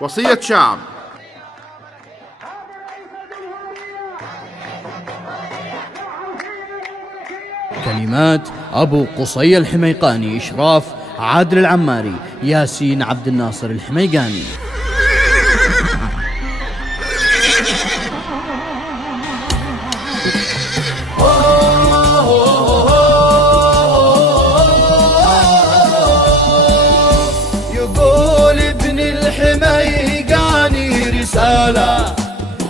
وصية شعب. كلمات أبو قصي الحميقاني، إشراف عادل العماري، ياسين عبد الناصر الحميقاني. يقول ابن الحميقاني رسالة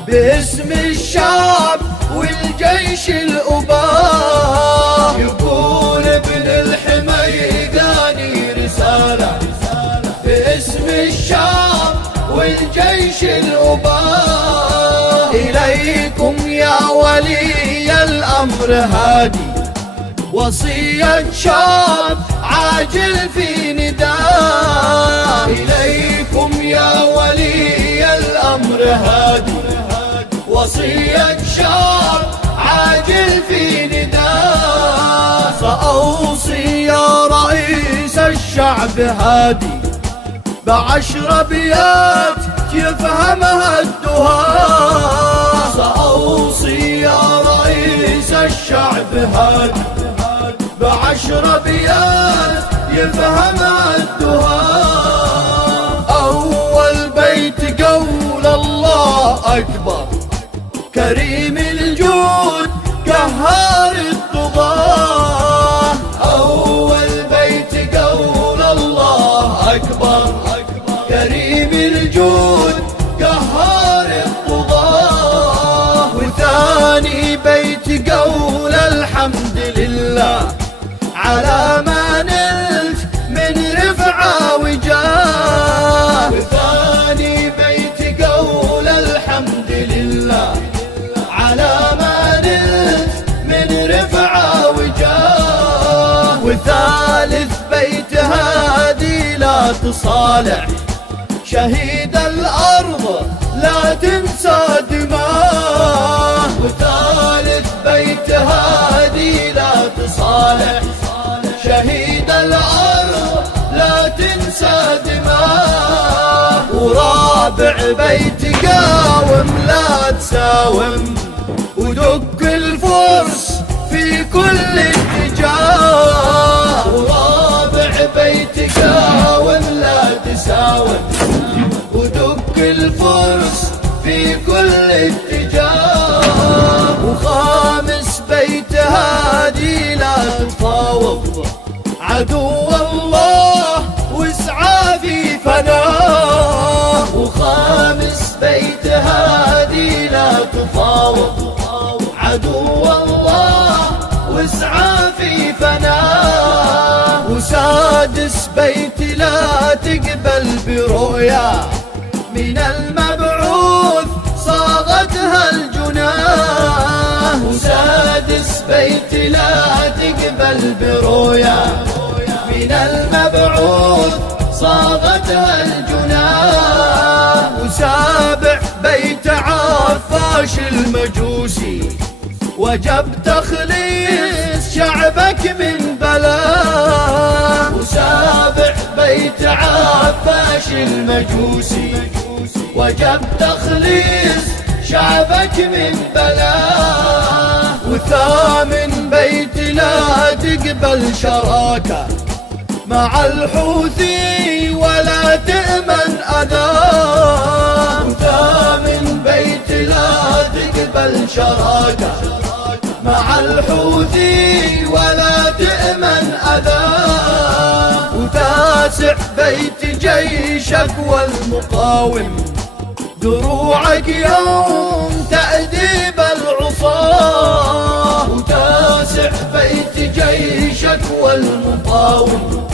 باسم الشعب والجيش الأباه. يقول ابن الحميقاني رسالة باسم الشعب والجيش الأباه. إليكم يا ولي الأمر هادي وصية شعب عاجل في نداء. إليكم يا ولي الأمر هادي وصية شعب عاجل في نداء. سأوصي يا رئيس الشعب هادي ب10 أبيات يفهمها الدهاء. سأوصي يا رئيس الشعب هادي ب10 أبيات يفهمها الدهاء. أول بيت قول الله أكبر كريم الجود قهار الطغاة. أول بيت قول الله أكبر كريم الجود قهار الطغاة. وثاني بيت قول الحمد لله على ما نلت من رفعة وجاه. وثاني بيت قول الحمد لله على ما نلت من رفعة وجاه. وثالث بيت هادي لا تصالح شهيد الأرض لا تنسى دماه. وثالث بيت هادي لا تصالح شهيد الأرض لا تنسى دماه. ورابع بيت قاوم لا تساوم ودق الفرس في كل اتجاه. ورابع بيت قاوم لا تساوم ودق الفرس في كل اتجاه. وخامس بيت هادي لا تفاوض عدو الله واسعى في فناه. وخامس بيت هادي لا تفاوض عدو الله واسعى في فناه. وسادس بيت لا تقبل برؤيا من المبعوث صاغتها الجناه. وسادس بيت لا تقبل برؤيا من المبعوث صاغتها الجناه. وسابع بيت عفاش المجوسي وجب تخليص شعبك من بلاه. وسابع بيت عفاش المجوسي وجب تخليص شعبك من بلاه. وثامن بيت لا تقبل شراكة مع الحوثي ولا تأمن أذاه. وثامن بيت لا تقبل شراكة مع الحوثي ولا تأمن أذاه. وتاسع بيت جيشك والمقاوم دروعك يوم تأديب العصاة. وتاسع بيت جيشك والمقاوم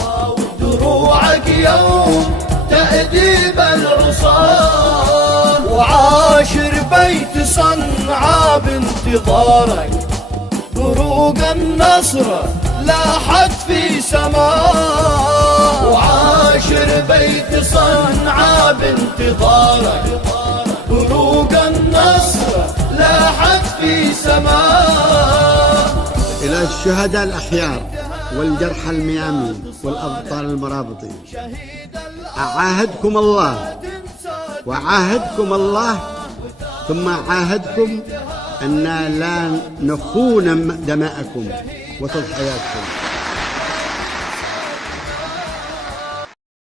دروعك يوم تأديب العصاة. وعاشر بيت صنعاء بانتظارك بروق النصر لاحت في سماه. وعاشر بيت صنعاء بانتظارك بروق النصر لاحت في سماه. إلى الشهداء الأحيار والجرحى الميامين والأبطال المرابطين، أعاهدكم الله وعاهدكم الله ثم عاهدكم أن لا نخون دماءكم وتضحياتكم.